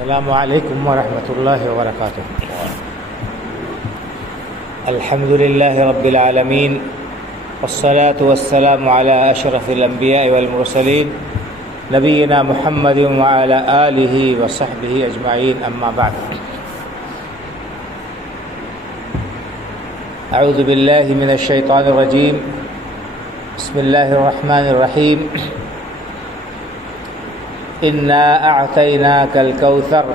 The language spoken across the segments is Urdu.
السلام علیکم ورحمۃ اللہ وبرکاتہ۔ الحمد للہ رب العالمین والصلاة والسلام علی اشرف الانبیاء والمرسلین نبینا محمد وعلی آلہ وصحبہ اجمعین، اما بعد۔ اعوذ باللہ من الشیطان الرجیم، بسم اللہ الرحمن الرحیم۔ انا اعطیناک الکوثر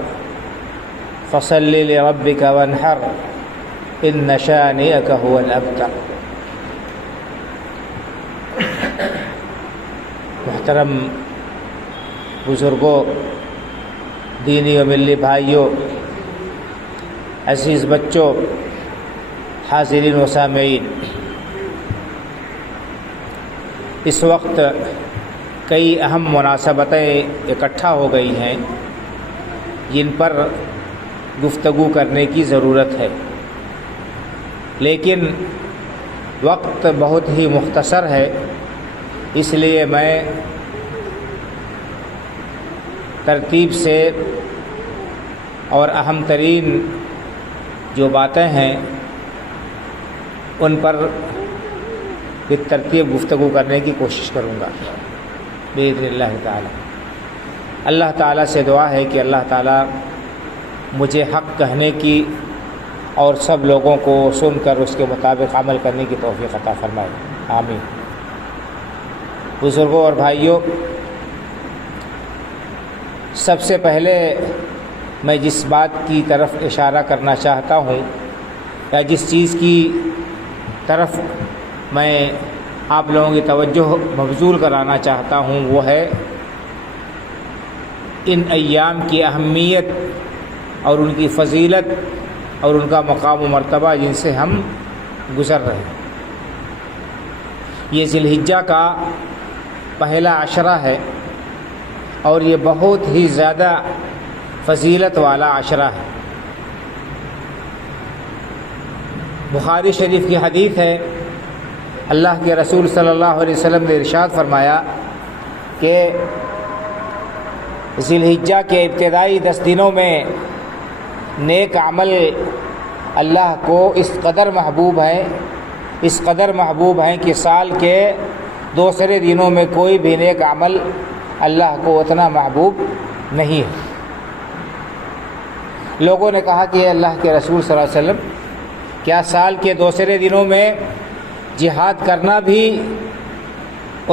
فصل لربک وانحر ان شانئک هو الابتر۔ محترم بزرگوں، دینی و ملی بھائیوں، عزیز بچوں، حاضرین و سامعین، اس وقت کئی اہم مناسبتیں اکٹھا ہو گئی ہیں جن پر گفتگو کرنے کی ضرورت ہے، لیکن وقت بہت ہی مختصر ہے، اس لیے میں ترتیب سے اور اہم ترین جو باتیں ہیں ان پر بالترتیب گفتگو کرنے کی کوشش کروں گا باذن اللہ تعالی۔ اللہ تعالیٰ سے دعا ہے کہ اللہ تعالیٰ مجھے حق کہنے کی اور سب لوگوں کو سن کر اس کے مطابق عمل کرنے کی توفیق عطا فرمائے، آمین۔ بزرگوں اور بھائیوں، سب سے پہلے میں جس بات کی طرف اشارہ کرنا چاہتا ہوں یا جس چیز کی طرف میں آپ لوگوں کی توجہ مبذول کرانا چاہتا ہوں وہ ہے ان ایام کی اہمیت اور ان کی فضیلت اور ان کا مقام و مرتبہ جن سے ہم گزر رہے ہیں۔ یہ ذی الحجہ کا پہلا عشرہ ہے اور یہ بہت ہی زیادہ فضیلت والا عشرہ ہے۔ بخاری شریف کی حدیث ہے، اللہ کے رسول صلی اللہ علیہ وسلم نے ارشاد فرمایا کہ ذی الحجہ کے ابتدائی 10 دنوں میں نیک عمل اللہ کو اس قدر محبوب ہیں کہ سال کے دوسرے دنوں میں کوئی بھی نیک عمل اللہ کو اتنا محبوب نہیں ہے۔ لوگوں نے کہا کہ اللہ کے رسول صلی اللہ علیہ وسلم، کیا سال کے دوسرے دنوں میں جہاد کرنا بھی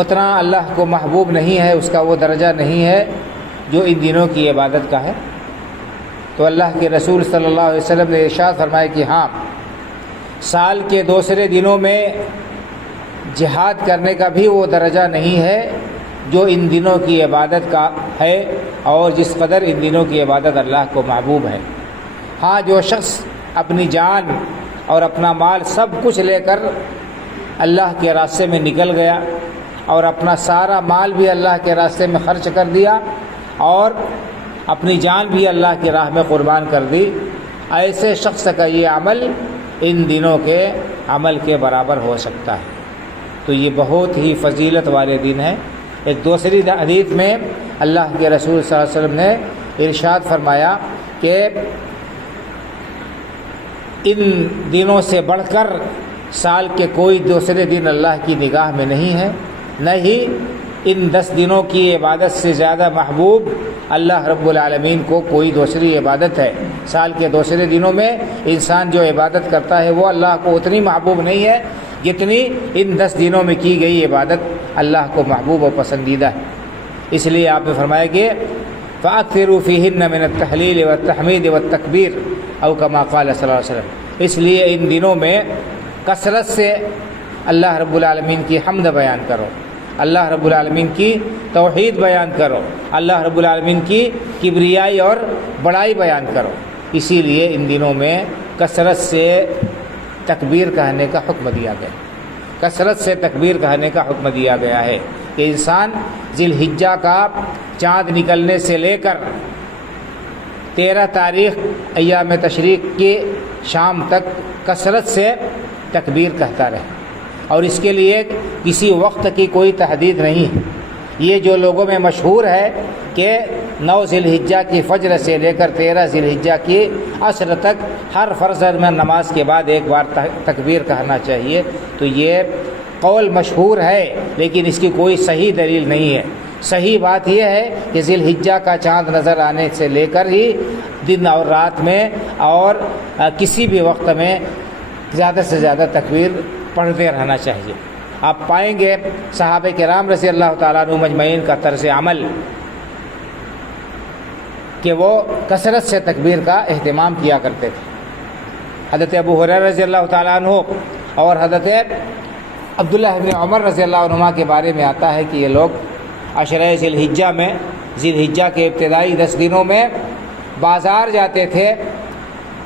اتنا اللہ کو محبوب نہیں ہے، اس کا وہ درجہ نہیں ہے جو ان دنوں کی عبادت کا ہے؟ تو اللہ کے رسول صلی اللہ علیہ وسلم نے ارشاد فرمایا کہ ہاں، سال کے دوسرے دنوں میں جہاد کرنے کا بھی وہ درجہ نہیں ہے جو ان دنوں کی عبادت کا ہے اور جس قدر ان دنوں کی عبادت اللہ کو محبوب ہے۔ ہاں، جو شخص اپنی جان اور اپنا مال سب کچھ لے کر اللہ کے راستے میں نکل گیا اور اپنا سارا مال بھی اللہ کے راستے میں خرچ کر دیا اور اپنی جان بھی اللہ کی راہ میں قربان کر دی، ایسے شخص کا یہ عمل ان دنوں کے عمل کے برابر ہو سکتا ہے۔ تو یہ بہت ہی فضیلت والے دن ہیں۔ ایک دوسری حدیث میں اللہ کے رسول صلی اللہ علیہ وسلم نے ارشاد فرمایا کہ ان دنوں سے بڑھ کر سال کے کوئی دوسرے دن اللہ کی نگاہ میں نہیں ہے، نہ ہی ان 10 دنوں کی عبادت سے زیادہ محبوب اللہ رب العالمین کو کوئی دوسری عبادت ہے۔ سال کے دوسرے دنوں میں انسان جو عبادت کرتا ہے وہ اللہ کو اتنی محبوب نہیں ہے جتنی ان 10 دنوں میں کی گئی عبادت اللہ کو محبوب و پسندیدہ ہے۔ اس لیے آپ نے فرمایا کہ فَأَكْثِرُوا فِيهِنَّ مِنَ التَّحْلِيلِ وَالتَّحْمِيدِ وَالتَّكْبِيرِ أو كما قال صلی اللہ علیہ وسلم۔ اس لیے ان دنوں میں کثرت سے اللہ رب العالمین کی حمد بیان کرو، اللہ رب العالمین کی توحید بیان کرو، اللہ رب العالمین کی کبریائی اور بڑائی بیان کرو۔ اسی لیے ان دنوں میں کثرت سے تکبیر کہنے کا حکم دیا گیا، کثرت سے تکبیر کہنے کا حکم دیا گیا ہے کہ انسان ذی الحجہ کا چاند نکلنے سے لے کر 13 تاریخ ایام تشریق کی شام تک کثرت سے تکبیر کہتا رہے، اور اس کے لیے کسی وقت کی کوئی تحدید نہیں ہے۔ یہ جو لوگوں میں مشہور ہے کہ 9 ذی الحجہ کی فجر سے لے کر 13 ذی الحجہ کی عصر تک ہر فرض میں نماز کے بعد ایک بار تکبیر کہنا چاہیے، تو یہ قول مشہور ہے لیکن اس کی کوئی صحیح دلیل نہیں ہے۔ صحیح بات یہ ہے کہ ذی الحجہ کا چاند نظر آنے سے لے کر ہی دن اور رات میں اور کسی بھی وقت میں زیادہ سے زیادہ تکبیر پڑھتے رہنا چاہیے۔ آپ پائیں گے صحابہ کرام رضی اللہ تعالیٰ عنہ مجمعین کا طرز عمل کہ وہ کثرت سے تکبیر کا اہتمام کیا کرتے تھے۔ حضرت ابو ہریرہ رضی اللہ تعالیٰ عنہ اور حضرت عبداللہ بن عمر رضی اللہ عنہما کے بارے میں آتا ہے کہ یہ لوگ عشرہ ذی الحجہ میں، ذی الحجہ کے ابتدائی 10 دنوں میں بازار جاتے تھے۔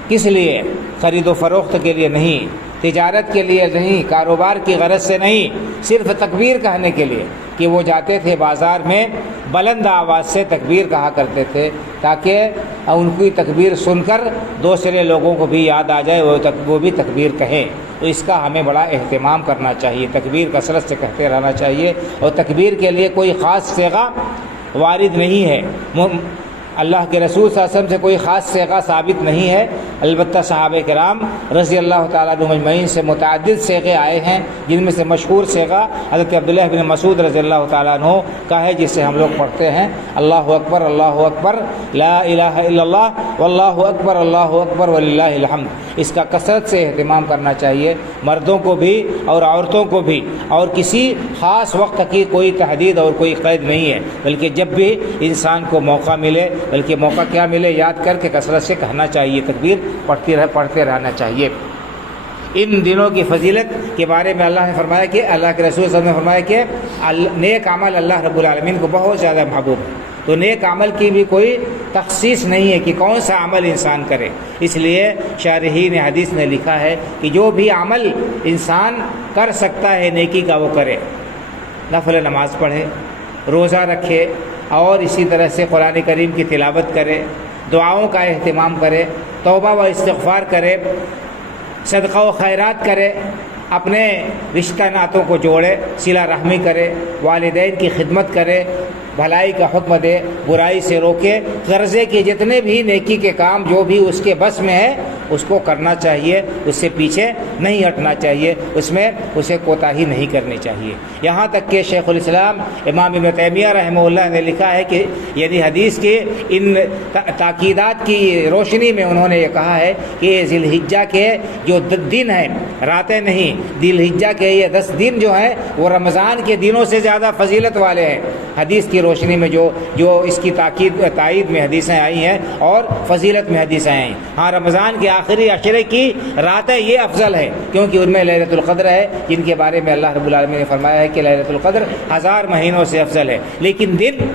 کس لیے؟ خرید و فروخت کے لیے نہیں، تجارت کے لیے نہیں، کاروبار کی غرض سے نہیں، صرف تکبیر کہنے کے لیے کہ وہ جاتے تھے بازار میں، بلند آواز سے تکبیر کہا کرتے تھے تاکہ ان کی تکبیر سن کر دوسرے لوگوں کو بھی یاد آ جائے وہ بھی تکبیر کہیں۔ تو اس کا ہمیں بڑا اہتمام کرنا چاہیے، تکبیر کثرت سے کہتے رہنا چاہیے، اور تکبیر کے لیے کوئی خاص صیغہ وارد نہیں ہے، اللہ کے رسول صلی اللہ علیہ وسلم سے کوئی خاص صیغہ ثابت نہیں ہے، البتہ صحابہ کرام رضی اللہ تعالیٰ عنہ مجمعین سے متعدد صیغے آئے ہیں، جن میں سے مشہور صیغہ حضرت عبداللہ بن مسعود رضی اللہ تعالیٰ عنہ کا ہے، جسے ہم لوگ پڑھتے ہیں اللہ اکبر لا الہ الا اللہ واللہ اکبر وللہ الحمد۔ اس کا کثرت سے اہتمام کرنا چاہیے، مردوں کو بھی اور عورتوں کو بھی، اور کسی خاص وقت کی کوئی تحدید اور کوئی قید نہیں ہے، بلکہ جب بھی انسان کو موقع ملے، بلکہ موقع کیا ملے یاد کر کے کثرت سے کہنا چاہیے، تکبیر پڑھتے رہنا چاہیے۔ ان دنوں کی فضیلت کے بارے میں اللہ نے فرمایا کہ اللہ کے رسول صلی اللہ علیہ وسلم نے فرمایا کہ نیک عمل اللہ رب العالمین کو بہت زیادہ محبوب ہے، تو نیک عمل کی بھی کوئی تخصیص نہیں ہے کہ کون سا عمل انسان کرے، اس لیے شارحین حدیث نے لکھا ہے کہ جو بھی عمل انسان کر سکتا ہے نیکی کا وہ کرے، نفل نماز پڑھے، روزہ رکھے، اور اسی طرح سے قرآن کریم کی تلاوت کرے، دعاؤں کا اہتمام کرے، توبہ و استغفار کرے، صدقہ و خیرات کرے، اپنے رشتہ ناتوں کو جوڑے، صلہ رحمی کرے، والدین کی خدمت کرے، بھلائی کا حکم دے، برائی سے روکے، غرضے کے جتنے بھی نیکی کے کام جو بھی اس کے بس میں ہے اس کو کرنا چاہیے، اس سے پیچھے نہیں ہٹنا چاہیے، اس میں اسے کوتاہی نہیں کرنی چاہیے۔ یہاں تک کہ شیخ الاسلام امام ابن تیمیہ رحمہ اللہ نے لکھا ہے کہ یعنی حدیث کے ان تاکیدات کی روشنی میں انہوں نے یہ کہا ہے کہ ذی الحجہ کے جو دن ہیں، راتیں نہیں، ذی الحجہ کے یہ 10 دن جو ہیں وہ رمضان کے دنوں سے زیادہ فضیلت والے ہیں، حدیث کی روشنی میں جو اس کی تائید میں حدیثیں آئی ہیں اور فضیلت میں حدیثیں آئی ہیں۔ ہاں رمضان کے آخری عشرے کی راتیں یہ افضل ہے کیونکہ ان میں لیلۃ القدر ہے، جن کے بارے میں اللہ رب العالمین نے فرمایا ہے کہ لیلۃ القدر 1000 مہینوں سے افضل ہے، لیکن دن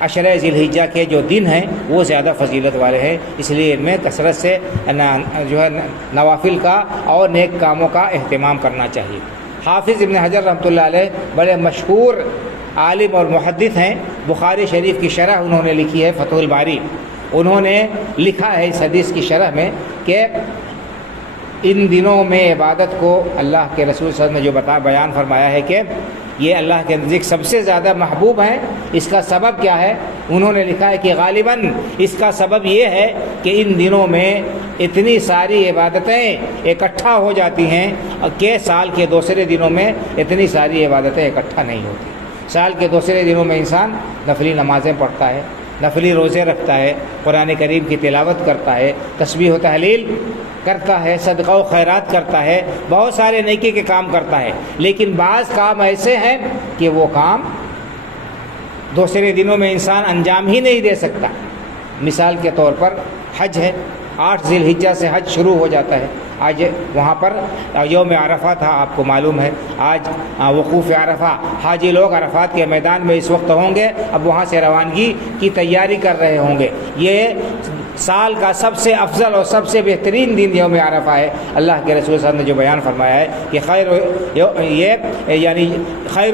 عشرہ ذی الحجہ کے جو دن ہیں وہ زیادہ فضیلت والے ہیں، اس لیے ان میں کثرت سے جو ہے نوافل کا اور نیک کاموں کا اہتمام کرنا چاہیے۔ حافظ ابن حجر رحمۃ اللہ علیہ بڑے مشہور عالم اور محدث ہیں، بخاری شریف کی شرح انہوں نے لکھی ہے فتح الباری، انہوں نے لکھا ہے اس حدیث کی شرح میں کہ ان دنوں میں عبادت کو اللہ کے رسول صلی اللہ علیہ وسلم نے جو بیان فرمایا ہے کہ یہ اللہ کے نزدیک سب سے زیادہ محبوب ہیں، اس کا سبب کیا ہے؟ انہوں نے لکھا ہے کہ غالباً اس کا سبب یہ ہے کہ ان دنوں میں اتنی ساری عبادتیں اکٹھا ہو جاتی ہیں کہ سال کے دوسرے دنوں میں اتنی ساری عبادتیں اکٹھا نہیں ہوتی۔ سال کے دوسرے دنوں میں انسان نفلی نمازیں پڑھتا ہے، نفلی روزے رکھتا ہے، قرآن کریم کی تلاوت کرتا ہے، تسبیح و تحلیل کرتا ہے، صدقہ و خیرات کرتا ہے، بہت سارے نیکی کے کام کرتا ہے، لیکن بعض کام ایسے ہیں کہ وہ کام دوسرے دنوں میں انسان انجام ہی نہیں دے سکتا۔ مثال کے طور پر حج ہے، 8 ذی الحجہ سے حج شروع ہو جاتا ہے۔ آج وہاں پر یوم عرفہ تھا، آپ کو معلوم ہے، آج وقوف عرفہ، حاجی لوگ عرفات کے میدان میں اس وقت ہوں گے، اب وہاں سے روانگی کی تیاری کر رہے ہوں گے۔ یہ سال کا سب سے افضل اور سب سے بہترین دن یوم عرفہ ہے۔ اللہ کے رسول صلی اللہ علیہ وسلم نے جو بیان فرمایا ہے کہ خیر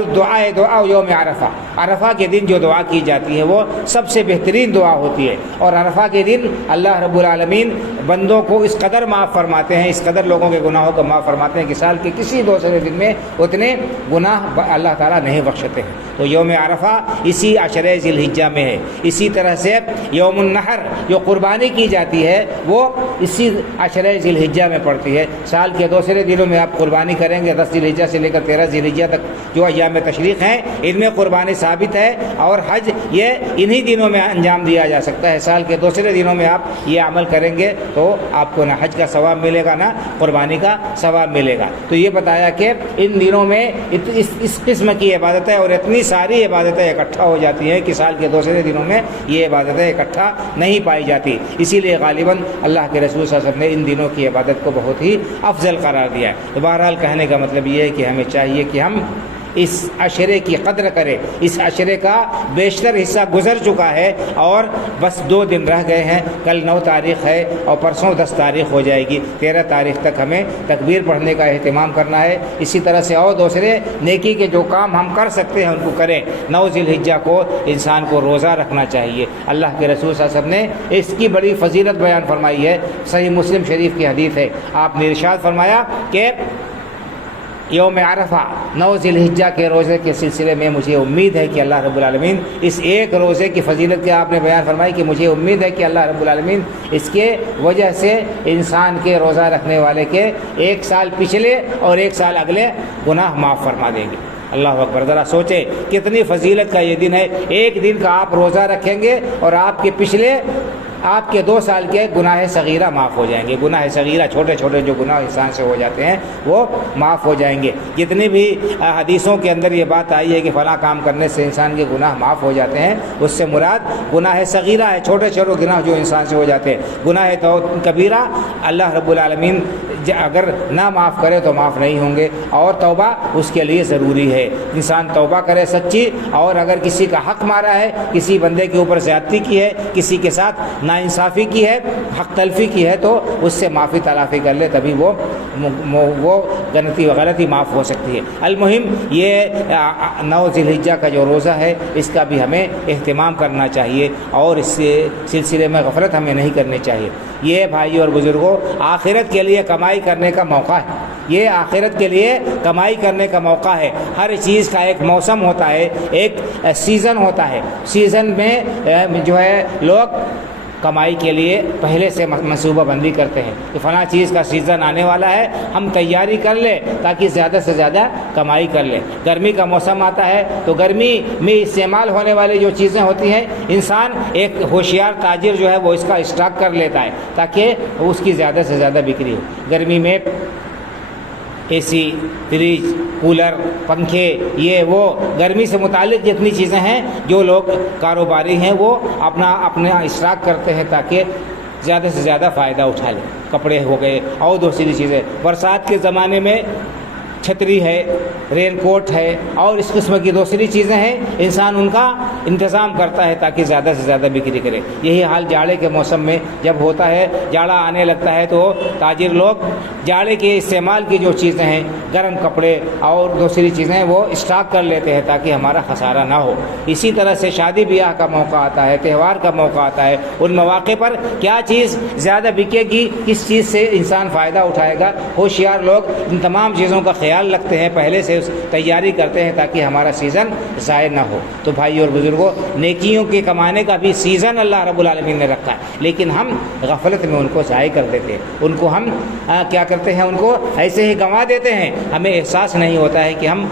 الدعاء دعاء یوم عرفہ، عرفہ کے دن جو دعا کی جاتی ہے وہ سب سے بہترین دعا ہوتی ہے، اور عرفہ کے دن اللہ رب العالمین بندوں کو اس قدر معاف فرماتے ہیں، اس قدر لوگوں کے گناہوں کو معاف فرماتے ہیں کہ سال کے کسی دوسرے دن میں اتنے گناہ اللہ تعالیٰ نہیں بخشتے ہیں۔ تو یوم عرفہ اسی عشرہ ذی الحجہ میں ہے۔ اسی طرح سے یوم النحر جو قربانی کی جاتی ہے وہ اسی عشرہ ذی الحجہ میں پڑتی ہے۔ سال کے دوسرے دنوں میں آپ قربانی کریں گے، 10 ذی الحجہ سے لے کر 13 ذی الحجہ تک جو ایام تشریق ہیں ان میں قربانی ثابت ہے، اور حج یہ انہی دنوں میں انجام دیا جا سکتا ہے۔ سال کے دوسرے دنوں میں آپ یہ عمل کریں گے تو آپ کو نہ حج کا ثواب ملے گا نہ قربانی کا ثواب ملے گا۔ تو یہ بتایا کہ ان دنوں میں اس قسم کی عبادتیں اور اتنی ساری عبادتیں اکٹھا ہو جاتی ہیں کہ سال کے دوسرے دنوں میں یہ عبادتیں اکٹھا نہیں پائی جاتی، اسی لیے غالباً اللہ کے رسول صلی اللہ علیہ وسلم نے ان دنوں کی عبادت کو بہت ہی افضل قرار دیا ہے۔ تو بہرحال کہنے کا مطلب یہ ہے کہ ہمیں چاہیے کہ ہم اس عشرے کی قدر کریں۔ اس عشرے کا بیشتر حصہ گزر چکا ہے اور بس 2 دن رہ گئے ہیں۔ کل 9 تاریخ ہے اور پرسوں 10 تاریخ ہو جائے گی۔ 13 تاریخ تک ہمیں تکبیر پڑھنے کا اہتمام کرنا ہے۔ اسی طرح سے اور دوسرے نیکی کے جو کام ہم کر سکتے ہیں ان کو کریں۔ 9 ذی الحجہ کو انسان کو روزہ رکھنا چاہیے۔ اللہ کے رسول صلی اللہ علیہ وسلم نے اس کی بڑی فضیلت بیان فرمائی ہے۔ صحیح مسلم شریف کی حدیث ہے، آپ نے ارشاد فرمایا کہ یوم عرفہ 9 ذی الحجہ کے روزے کے سلسلے میں مجھے امید ہے کہ اللہ رب العالمین اس ایک روزے کی فضیلت کے آپ نے بیان فرمائی کہ مجھے امید ہے کہ اللہ رب العالمین اس کے وجہ سے انسان کے روزہ رکھنے والے کے 1 سال پچھلے اور 1 سال اگلے گناہ معاف فرما دیں گے۔ اللہ اکبر، ذرا سوچیں کتنی فضیلت کا یہ دن ہے۔ ایک دن کا آپ روزہ رکھیں گے اور آپ کے پچھلے آپ کے 2 سال کے گناہ صغیرہ معاف ہو جائیں گے۔ گناہ صغیرہ چھوٹے چھوٹے جو گناہ انسان سے ہو جاتے ہیں وہ معاف ہو جائیں گے۔ جتنی بھی حدیثوں کے اندر یہ بات آئی ہے کہ فلاں کام کرنے سے انسان کے گناہ معاف ہو جاتے ہیں، اس سے مراد گناہ صغیرہ ہے، چھوٹے چھوٹے گناہ جو انسان سے ہو جاتے ہیں۔ گناہ کبیرہ اللہ رب العالمین اگر نہ معاف کرے تو معاف نہیں ہوں گے، اور توبہ اس کے لیے ضروری ہے۔ انسان توبہ کرے سچی، اور اگر کسی کا حق مارا ہے، کسی بندے کے اوپر زیادتی کی ہے، کسی کے ساتھ ناانصافی کی ہے، حق تلفی کی ہے، تو اس سے معافی تلافی کر لے، تبھی وہ غلطی معاف ہو سکتی ہے۔ المہم یہ 9 ذی الحجہ کا جو روزہ ہے اس کا بھی ہمیں اہتمام کرنا چاہیے، اور اس سلسلے میں غفلت ہمیں نہیں کرنی چاہیے۔ یہ بھائیوں اور بزرگوں آخرت کے لیے کمائی کرنے کا موقع ہے۔ یہ آخرت کے لیے کمائی کرنے کا موقع ہے۔ ہر چیز کا ایک موسم ہوتا ہے، ایک سیزن ہوتا ہے۔ سیزن میں جو ہے لوگ کمائی کے لیے پہلے سے منصوبہ بندی کرتے ہیں کہ فلاں چیز کا سیزن آنے والا ہے، ہم تیاری کر لیں تاکہ زیادہ سے زیادہ کمائی کر لیں۔ گرمی کا موسم آتا ہے تو گرمی میں استعمال ہونے والی جو چیزیں ہوتی ہیں، انسان ایک ہوشیار تاجر جو ہے وہ اس کا اسٹاک کر لیتا ہے تاکہ اس کی زیادہ سے زیادہ بکری ہو۔ گرمی میں اے سی، فریج، کولر، پنکھے، یہ وہ گرمی سے متعلق جتنی چیزیں ہیں جو لوگ کاروباری ہیں وہ اپنا اسٹاک کرتے ہیں تاکہ زیادہ سے زیادہ فائدہ اٹھا لیں۔ کپڑے ہو گئے اور دوسری چیزیں۔ برسات کے زمانے میں چھتری ہے، رین کوٹ ہے اور اس قسم کی دوسری چیزیں ہیں، انسان ان کا انتظام کرتا ہے تاکہ زیادہ سے زیادہ بکری کرے۔ یہی حال جاڑے کے موسم میں جب ہوتا ہے، جاڑا آنے لگتا ہے تو تاجر لوگ جاڑے کے استعمال کی جو چیزیں ہیں، گرم کپڑے اور دوسری چیزیں وہ اسٹاک کر لیتے ہیں تاکہ ہمارا خسارہ نہ ہو۔ اسی طرح سے شادی بیاہ کا موقع آتا ہے، تہوار کا موقع آتا ہے، ان مواقع پر کیا چیز زیادہ بکے گی، کس چیز سے انسان فائدہ اٹھائے گا، ہوشیار لوگ ان تمام چیزوں کا خیال رکھتے ہیں، پہلے سے تیاری کرتے ہیں تاکہ ہمارا سیزن ضائع نہ ہو۔ تو بھائی اور بزرگوں، نیکیوں کے کمانے کا بھی سیزن اللہ رب العالمین نے رکھا ہے، لیکن ہم غفلت میں ان کو ضائع کر دیتے ہیں، ان کو ہم کیا کرتے ہیں، ان کو ایسے ہی گنوا دیتے ہیں۔ ہمیں احساس نہیں ہوتا ہے کہ ہم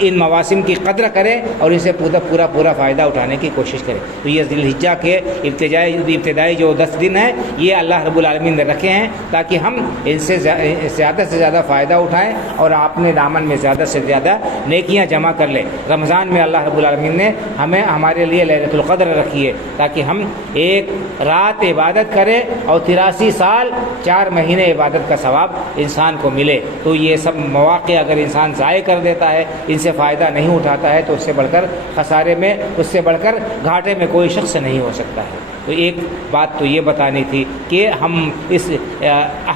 ان مواسم کی قدر کریں اور اسے پورا فائدہ اٹھانے کی کوشش کریں۔ تو یہ ذی الحجہ کے ابتدائی جو 10 دن ہیں یہ اللہ رب العالمین نے رکھے ہیں تاکہ ہم ان سے زیادہ سے زیادہ فائدہ اٹھائیں اور اپنے دامن میں زیادہ سے زیادہ نیکیاں جمع کر لیں۔ رمضان میں اللہ رب العالمین نے ہمارے لیے لیلۃ القدر رکھی ہے تاکہ ہم 1 رات عبادت کریں اور 83 سال 4 مہینے عبادت کا ثواب انسان کو ملے۔ تو یہ سب مواقع اگر انسان ضائع کر دیتا ہے، ان سے فائدہ نہیں اٹھاتا ہے، تو اس سے بڑھ کر خسارے میں، اس سے بڑھ کر گھاٹے میں کوئی شخص نہیں ہو سکتا ہے۔ تو ایک بات تو یہ بتانی تھی کہ ہم اس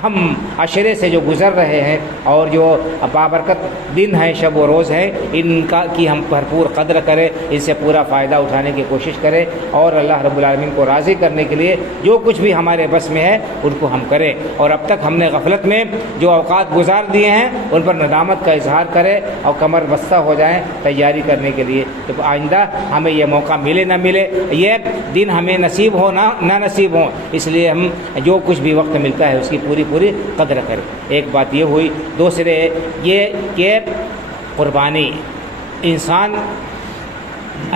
اہم عشرے سے جو گزر رہے ہیں اور جو بابرکت دن ہیں، شب و روز ہیں، ان کی ہم بھرپور قدر کریں، ان سے پورا فائدہ اٹھانے کی کوشش کریں اور اللہ رب العالمین کو راضی کرنے کے لیے جو کچھ بھی ہمارے بس میں ہے ان کو ہم کریں، اور اب تک ہم نے غفلت میں جو اوقات گزار دیے ہیں ان پر ندامت کا اظہار کریں اور کمر بستہ ہو جائیں تیاری کرنے کے لیے کہ آئندہ ہمیں یہ موقع ملے نہ ملے، یہ دن ہمیں نصیب ہو نہ نصیب ہو، اس لیے ہم جو کچھ بھی وقت ملتا ہے اس کی پوری قدر کریں۔ ایک بات یہ ہوئی، دوسرے یہ کہ قربانی انسان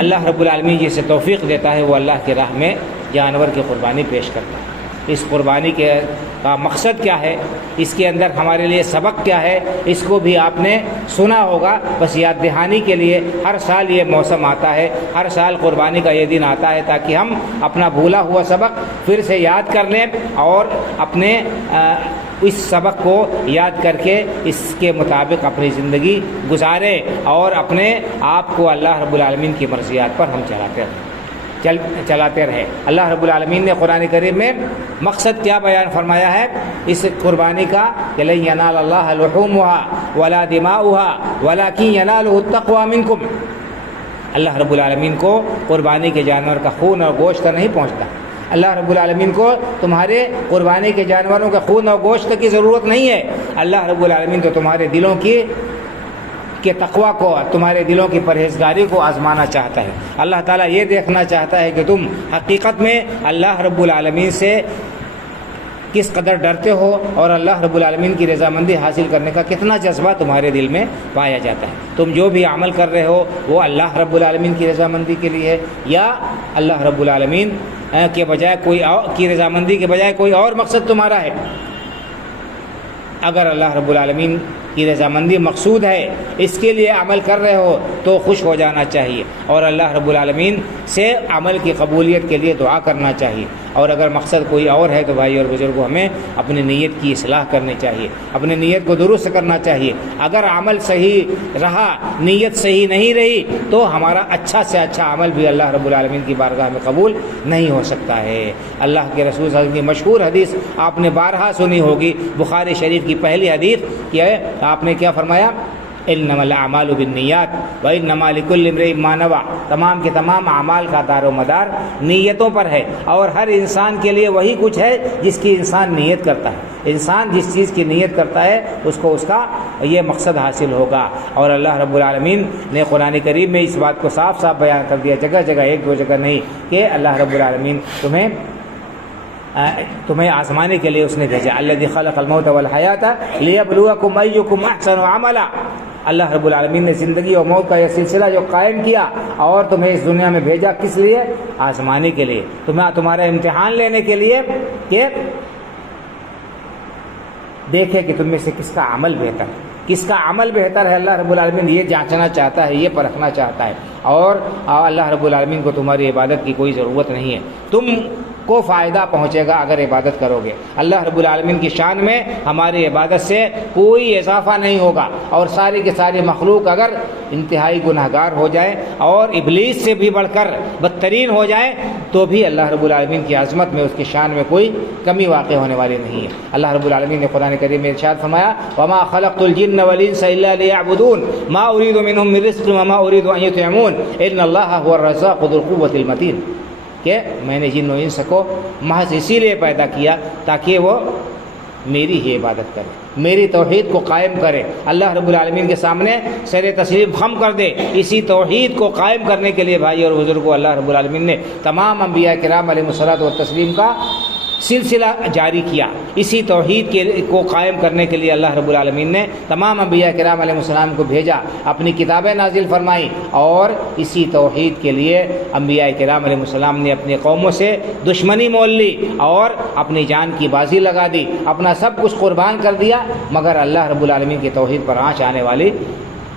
اللہ رب العالمین جسے توفیق دیتا ہے وہ اللہ کی راہ میں جانور کی قربانی پیش کرتا ہے۔ اس قربانی کا مقصد کیا ہے، اس کے اندر ہمارے لیے سبق کیا ہے، اس کو بھی آپ نے سنا ہوگا، بس یاد دہانی کے لیے ہر سال یہ موسم آتا ہے، ہر سال قربانی کا یہ دن آتا ہے تاکہ ہم اپنا بھولا ہوا سبق پھر سے یاد کر لیں اور اپنے اس سبق کو یاد کر کے اس کے مطابق اپنی زندگی گزاریں اور اپنے آپ کو اللہ رب العالمین کی مرضیات پر ہم چلاتے رہے۔ اللہ رب العالمین نے قرآن کریم میں مقصد کیا بیان فرمایا ہے اس قربانی کا کہ لن ینال اللہ لحومها ولا دماؤها ولکن ینالہ التقوی منکم۔ اللہ رب العالمین کو قربانی کے جانور کا خون اور گوشت نہیں پہنچتا، اللہ رب العالمین کو تمہارے قربانی کے جانوروں کے خون اور گوشت کی ضرورت نہیں ہے، اللہ رب العالمین تو تمہارے دلوں کے تقوی کو، تمہارے دلوں کی پرہیزگاری کو آزمانا چاہتا ہے۔ اللہ تعالیٰ یہ دیکھنا چاہتا ہے کہ تم حقیقت میں اللہ رب العالمین سے کس قدر ڈرتے ہو اور اللہ رب العالمین کی رضامندی حاصل کرنے کا کتنا جذبہ تمہارے دل میں پایا جاتا ہے۔ تم جو بھی عمل کر رہے ہو وہ اللہ رب العالمین کی رضامندی کے لیے ہے یا اللہ رب العالمین کے بجائے کوئی اور کی رضامندی کے بجائے کوئی اور مقصد تمہارا ہے۔ اگر اللہ رب العالمین کی رضامندی مقصود ہے، اس کے لیے عمل کر رہے ہو تو خوش ہو جانا چاہیے اور اللہ رب العالمین سے عمل کی قبولیت کے لیے دعا کرنا چاہیے، اور اگر مقصد کوئی اور ہے تو بھائی اور بزرگوں ہمیں اپنی نیت کی اصلاح کرنی چاہیے، اپنی نیت کو درست کرنا چاہیے۔ اگر عمل صحیح رہا، نیت صحیح نہیں رہی تو ہمارا اچھا سے اچھا عمل بھی اللہ رب العالمین کی بارگاہ میں قبول نہیں ہو سکتا ہے۔ اللہ کے رسول صلی اللہ علیہ وسلم کی مشہور حدیث آپ نے بارہا سنی ہوگی، بخاری شریف کی پہلی حدیث کہ آپ نے کیا فرمایا، انما الاعمال بالنیات وانما لکل امرئ ما نوى، تمام کے تمام اعمال کا دار و مدار نیتوں پر ہے، اور ہر انسان کے لیے وہی کچھ ہے جس کی انسان نیت کرتا ہے۔ انسان جس چیز کی نیت کرتا ہے اس کو اس کا یہ مقصد حاصل ہوگا، اور اللہ رب العالمین نے قرآن کریم میں اس بات کو صاف صاف بیان کر دیا، جگہ جگہ، ایک دو جگہ نہیں، کہ اللہ رب العالمین تمہیں آزمانے کے لیے اس نے بھیجا۔ الذی خلق الموت والحیات لیبلوکم ایکم احسن عملا۔ اللہ رب العالمین نے زندگی اور موت کا یہ سلسلہ جو قائم کیا اور تمہیں اس دنیا میں بھیجا، کس لیے؟ آزمانے کے لیے، تمہارا امتحان لینے کے لیے کہ دیکھے کہ تم میں سے کس کا عمل بہتر ہے۔ اللہ رب العالمین یہ جانچنا چاہتا ہے، یہ پرکھنا چاہتا ہے، اور اللہ رب العالمین کو تمہاری عبادت کی کوئی ضرورت نہیں ہے، تم کو فائدہ پہنچے گا اگر عبادت کرو گے۔ اللہ رب العالمین کی شان میں ہماری عبادت سے کوئی اضافہ نہیں ہوگا، اور ساری کی ساری مخلوق اگر انتہائی گنہگار ہو جائے اور ابلیس سے بھی بڑھ کر بدترین ہو جائے تو بھی اللہ رب العالمین کی عظمت میں، اس کی شان میں کوئی کمی واقع ہونے والی نہیں ہے۔ اللہ رب العالمین نے قرآن کریم میں ارشاد فرمایا، وما خلقت الجن والانس الا ليعبدون ما اريد منهم من رزق وما اريد ان يطعمون ان الله هو الرزاق ذو القوة المتين، کہ میں نے جن و انس کو محض اسی لیے پیدا کیا تاکہ وہ میری ہی عبادت کرے، میری توحید کو قائم کرے، اللہ رب العالمین کے سامنے سر تسلیم خم کر دے۔ اسی توحید کو قائم کرنے کے لیے بھائی اور بزرگوں اللہ رب العالمین نے تمام انبیاء کرام علیہ الصلوۃ والتسلیم کا سلسلہ جاری کیا۔ اسی توحید کو قائم کرنے کے لیے اللہ رب العالمین نے تمام انبیاء کرام علیہ السلام کو بھیجا، اپنی کتابیں نازل فرمائی، اور اسی توحید کے لیے انبیاء کرام علیہ السلام نے اپنی قوموں سے دشمنی مول لی اور اپنی جان کی بازی لگا دی، اپنا سب کچھ قربان کر دیا، مگر اللہ رب العالمین کی توحید پر آنچ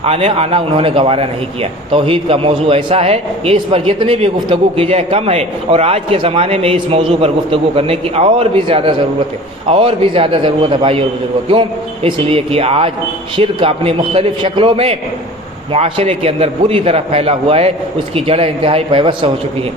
آنا انہوں نے گوارا نہیں کیا۔ توحید کا موضوع ایسا ہے کہ اس پر جتنی بھی گفتگو کی جائے کم ہے، اور آج کے زمانے میں اس موضوع پر گفتگو کرنے کی اور بھی زیادہ ضرورت ہے بھائی اور بزرگوں۔ کیوں؟ اس لیے کہ آج شرک اپنی مختلف شکلوں میں معاشرے کے اندر بری طرح پھیلا ہوا ہے، اس کی جڑیں انتہائی پیوست ہو چکی ہیں۔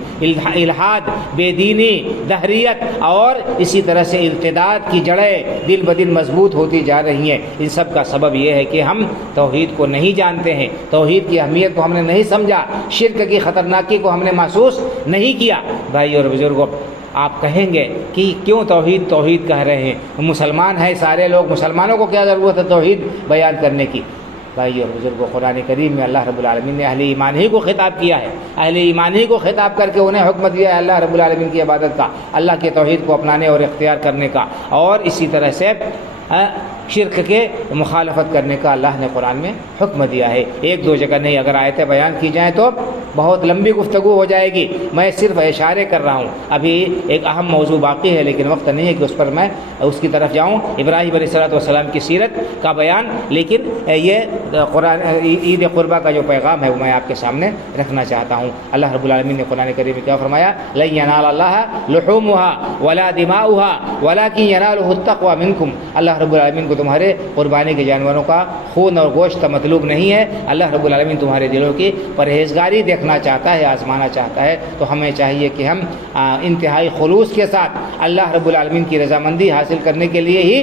الحاد، بے دینی، دہریت اور اسی طرح سے ارتداد کی جڑیں دن بدن مضبوط ہوتی جا رہی ہیں۔ ان سب کا سبب یہ ہے کہ ہم توحید کو نہیں جانتے ہیں، توحید کی اہمیت کو ہم نے نہیں سمجھا، شرک کی خطرناکی کو ہم نے محسوس نہیں کیا۔ بھائی اور بزرگوں، آپ کہیں گے کہ کیوں توحید توحید کہہ رہے ہیں، مسلمان ہیں سارے لوگ، مسلمانوں کو کیا ضرورت ہے توحید بیان کرنے کی؟ بھائی اور بزرگوں، قرآن کریم میں اللہ رب العالمین نے اہل ایمان ہی کو خطاب کیا ہے، اہل ایمان ہی کو خطاب کر کے انہیں حکم دیا ہے اللہ رب العالمین کی عبادت کا، اللہ کے توحید کو اپنانے اور اختیار کرنے کا، اور اسی طرح سے شرک کے مخالفت کرنے کا اللہ نے قرآن میں حکم دیا ہے۔ ایک دو جگہ نہیں، اگر آیتیں بیان کی جائیں تو بہت لمبی گفتگو ہو جائے گی، میں صرف اشارے کر رہا ہوں۔ ابھی ایک اہم موضوع باقی ہے لیکن وقت نہیں ہے کہ اس پر میں اس کی طرف جاؤں، ابراہیم علیہ السلام کی سیرت کا بیان، لیکن یہ قرآن عید قربہ کا جو پیغام ہے وہ میں آپ کے سامنے رکھنا چاہتا ہوں۔ اللہ رب العالمین نے قرآن کریم میں کیا فرمایا؟ لن ینال اللہ لحومها ولا دماؤها ولکن ینالہ التقوی منکم۔ اللہ رب العالمین کو تمہارے قربانی کے جانوروں کا خون اور گوشت مطلوب نہیں ہے، اللہ رب العالمین تمہارے دلوں کی پرہیزگاری دیکھنا چاہتا ہے، آزمانا چاہتا ہے۔ تو ہمیں چاہیے کہ ہم انتہائی خلوص کے ساتھ اللہ رب العالمین کی رضامندی حاصل کرنے کے لیے ہی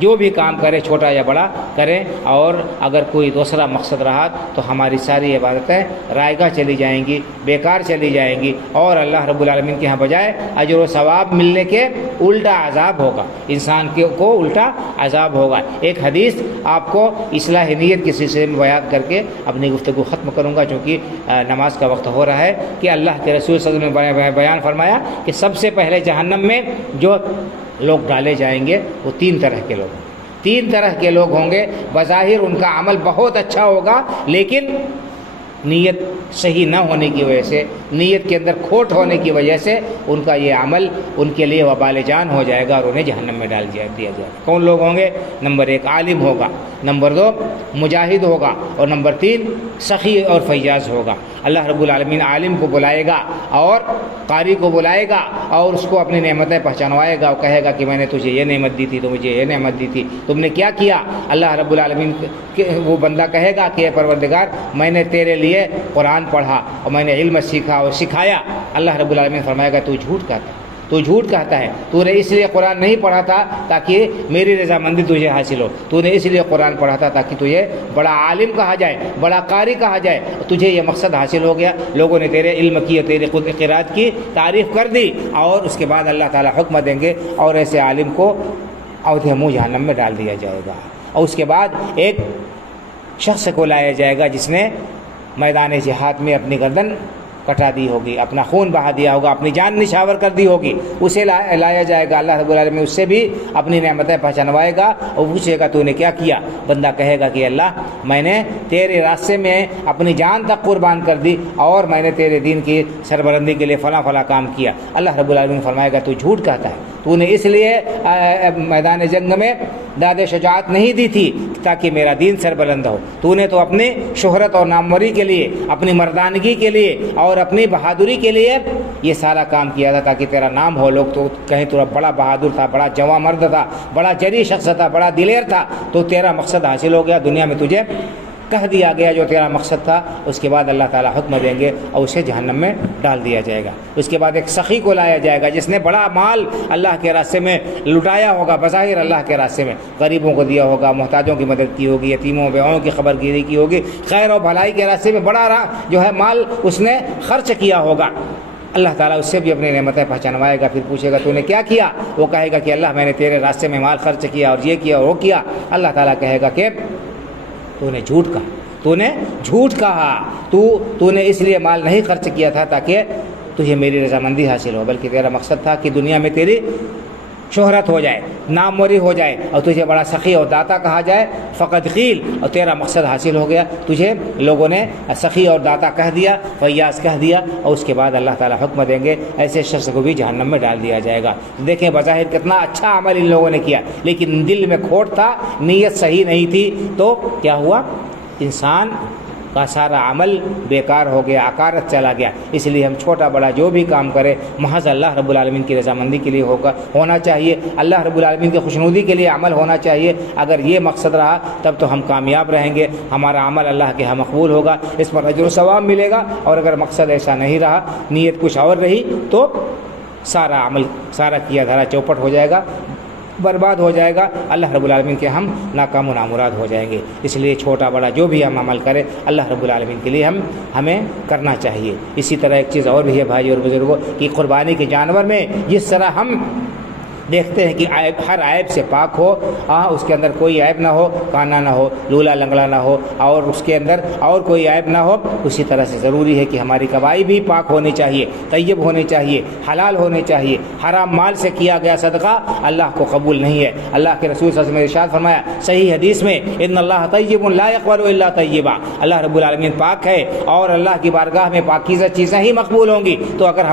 جو بھی کام کرے، چھوٹا یا بڑا کریں، اور اگر کوئی دوسرا مقصد رہا تو ہماری ساری عبادتیں رائگاں چلی جائیں گی، بیکار چلی جائیں گی، اور اللہ رب العالمین کے ہاں بجائے اجر و ثواب ملنے کے الٹا عذاب ہوگا، انسان کو الٹا عذاب ہوگا۔ ایک حدیث آپ کو اصلاح نیت کے سلسلے میں بیان کر کے اپنی گفتگو ختم کروں گا، چونکہ نماز کا وقت ہو رہا ہے، کہ اللہ کے رسول صلی اللہ علیہ وسلم نے بیان فرمایا کہ سب سے پہلے جہنم میں جو لوگ ڈالے جائیں گے وہ تین طرح کے لوگ ہوں گے۔ بظاہر ان کا عمل بہت اچھا ہوگا، لیکن نیت صحیح نہ ہونے کی وجہ سے، نیت کے اندر کھوٹ ہونے کی وجہ سے ان کا یہ عمل ان کے لیے وبال جان ہو جائے گا اور انہیں جہنم میں ڈال دیا جائے گا۔ کون لوگ ہوں گے؟ نمبر 1 عالم ہوگا، نمبر 2 مجاہد ہوگا، اور نمبر 3 سخی اور فیاض ہوگا۔ اللہ رب العالمین عالم کو بلائے گا اور قاری کو بلائے گا اور اس کو اپنی نعمتیں پہچانوائے گا، اور کہے گا کہ میں نے تجھے یہ نعمت دی تھی، تو مجھے یہ نعمت دی تھی، تم نے کیا کیا؟ اللہ رب العالمین وہ بندہ کہے گا کہ اے پروردگار، میں نے تیرے لیے قرآن پڑھا اور میں نے علم سیکھا اور سکھایا۔ اللہ رب العالمین فرمائے گا تو جھوٹ کہتا ہے، تو نے اس لیے قرآن نہیں پڑھا تھا تاکہ میری رضامندی تجھے حاصل ہو، تو نے اس لیے قرآن پڑھا تھا تاکہ تجھے بڑا عالم کہا جائے، بڑا قاری کہا جائے، تجھے یہ مقصد حاصل ہو گیا، لوگوں نے تیرے علم کی اور تیرے قرات کی تعریف کر دی، اور اس کے بعد اللہ تعالیٰ حکم دیں گے اور ایسے عالم کو اودھے منہ جہنم میں ڈال دیا جائے گا۔ اور اس کے بعد ایک شخص کو لایا جائے گا جس نے میدان جہاد میں اپنی گردن کٹا دی ہوگی، اپنا خون بہا دیا ہوگا، اپنی جان نشاور کر دی ہوگی، اسے لایا جائے گا۔ اللہ رب العالمین اس سے بھی اپنی نعمتیں پہچانوائے گا اور پوچھے گا تو نے کیا کیا؟ بندہ کہے گا کہ اللہ، میں نے تیرے راستے میں اپنی جان تک قربان کر دی اور میں نے تیرے دین کی سربلندی کے لیے فلاں کام کیا۔ اللہ رب العالمین فرمائے گا تو جھوٹ کہتا ہے، تو نے اس لیے میدان جنگ میں داد شجاعت نہیں دی تھی تاکہ میرا دین سربلند ہو، تو نے تو اپنی شہرت اور ناموری کے لیے، اپنی مردانگی کے لیے اور اپنی بہادری کے لیے یہ سارا کام کیا تھا تاکہ تیرا نام ہو، لوگ تو کہیں تو بڑا بہادر تھا، بڑا جواں مرد تھا، بڑا جری شخص تھا، بڑا دلیر تھا، تو تیرا مقصد حاصل ہو گیا، دنیا میں تجھے کہہ دیا گیا جو تیرا مقصد تھا۔ اس کے بعد اللہ تعالیٰ حکم دیں گے اور اسے جہنم میں ڈال دیا جائے گا۔ اس کے بعد ایک سخی کو لایا جائے گا جس نے بڑا مال اللہ کے راستے میں لٹایا ہوگا، بظاہر اللہ کے راستے میں غریبوں کو دیا ہوگا، محتاجوں کی مدد کی ہوگی، یتیموں بیواؤں کی خبر گیری کی ہوگی، خیر و بھلائی کے راستے میں بڑا جو ہے مال اس نے خرچ کیا ہوگا۔ اللہ تعالیٰ اس سے بھی اپنی نعمتیں پہچانوائے گا، پھر پوچھے گا تو نے کیا کیا؟ وہ کہے گا کہ اللہ، میں نے تیرے راستے میں مال خرچ کیا اور یہ کیا اور وہ کیا۔ اللہ تعالیٰ کہے گا کہ تو نے جھوٹ کہا، تو نے اس لیے مال نہیں خرچ کیا تھا تاکہ تجھے میری رضامندی حاصل ہو، بلکہ تیرا مقصد تھا کہ دنیا میں تیری شہرت ہو جائے، ناموری ہو جائے اور تجھے بڑا سخی اور داتا کہا جائے۔ فقط قیل، اور تیرا مقصد حاصل ہو گیا، تجھے لوگوں نے سخی اور داتا کہہ دیا، فیاض کہہ دیا، اور اس کے بعد اللہ تعالیٰ حکم دیں گے ایسے شخص کو بھی جہنم میں ڈال دیا جائے گا۔ دیکھیں بظاہر کتنا اچھا عمل ان لوگوں نے کیا، لیکن دل میں کھوٹ تھا، نیت صحیح نہیں تھی، تو کیا ہوا؟ انسان کا سارا عمل بیکار ہو گیا، عکارت چلا گیا۔ اس لیے ہم چھوٹا بڑا جو بھی کام کرے محض اللہ رب العالمین کی رضامندی کے لیے ہونا چاہیے، اللہ رب العالمین کی خوشنودی کے لیے عمل ہونا چاہیے۔ اگر یہ مقصد رہا تب تو ہم کامیاب رہیں گے، ہمارا عمل اللہ کے ہاں مقبول ہوگا، اس پر اجر و ثواب ملے گا۔ اور اگر مقصد ایسا نہیں رہا، نیت کچھ اور رہی، تو سارا عمل، سارا کیا دھرا چوپٹ ہو جائے گا، برباد ہو جائے گا، اللہ رب العالمین کے ہم ناکام و نامراد ہو جائیں گے۔ اس لیے چھوٹا بڑا جو بھی ہم عمل کریں اللہ رب العالمین کے لیے ہمیں کرنا چاہیے۔ اسی طرح ایک چیز اور بھی ہے بھائی اور بزرگوں، کہ قربانی کے جانور میں جس طرح ہم دیکھتے ہیں کہ ہر عیب سے پاک ہو، اس کے اندر کوئی عیب نہ ہو، کانا نہ ہو، لولا لنگڑا نہ ہو، اور اس کے اندر اور کوئی عیب نہ ہو، اسی طرح سے ضروری ہے کہ ہماری کمائی بھی پاک ہونی چاہیے، طیب ہونی چاہیے، حلال ہونے چاہیے۔ حرام مال سے کیا گیا صدقہ اللہ کو قبول نہیں ہے۔ اللہ کے رسول صلی اللہ علیہ وسلم نے ارشاد فرمایا صحیح حدیث میں، ان اللہ طیب لا يقبل الا طیبا، اللہ رب العالمین پاک ہے اور اللہ کی بارگاہ میں پاکیزہ چیزیں ہی مقبول ہوں گی۔ تو اگر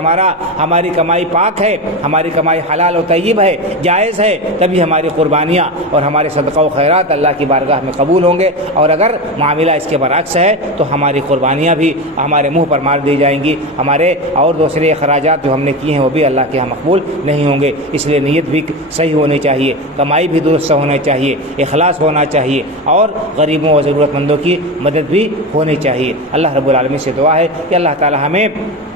ہماری کمائی پاک ہے، ہماری کمائی حلال و طیب ہے، جائز ہے، تبھی ہماری قربانیاں اور ہمارے صدقہ و خیرات اللہ کی بارگاہ میں قبول ہوں گے۔ اور اگر معاملہ اس کے برعکس ہے تو ہماری قربانیاں بھی ہمارے منہ پر مار دی جائیں گی، ہمارے اور دوسرے اخراجات جو ہم نے کیے ہیں وہ بھی اللہ کے یہاں مقبول نہیں ہوں گے۔ اس لیے نیت بھی صحیح ہونی چاہیے، کمائی بھی درست ہونا چاہیے، اخلاص ہونا چاہیے، اور غریبوں و ضرورت مندوں کی مدد بھی ہونی چاہیے۔ اللہ رب العالمین سے دعا ہے کہ اللہ تعالی ہمیں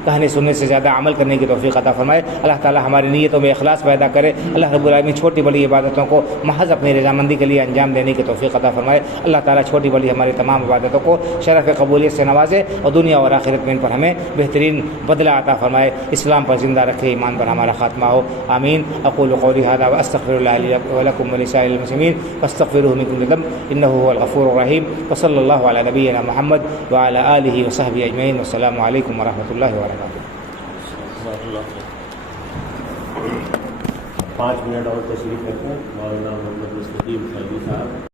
کہنے سننے سے زیادہ عمل کرنے کی توفیق عطا فرمائے، اللہ تعالی ہماری نیتوں میں اخلاص پیدا کرے، اللہ رب العالمین چھوٹی بڑی عبادتوں کو محض اپنی رضامندی کے لیے انجام دینے کی توفیق عطا فرمائے، اللہ تعالی چھوٹی بڑی ہماری تمام عبادتوں کو شرف قبولیت سے نوازے اور دنیا اور آخرت میں ان پر ہمیں بہترین بدلہ عطا فرمائے، اسلام پر زندہ رکھے، ایمان پر ہمارا خاتمہ ہو، آمین۔ اقول قولی ھذا واستغفر اللہ لی ولکم ولسائر المسلمین فاستغفروہ من کل ذنب انہ هو الغفور الرحیم، وصلی اللہ علی نبینا محمد وعلی آلہ وصحبہ اجمعین، والسلام علیکم ورحمۃ اللہ وبرکاتہ۔ 5 منٹ اور تشریف رکھیں، مولانا محمد مستقیم فیضی صاحب۔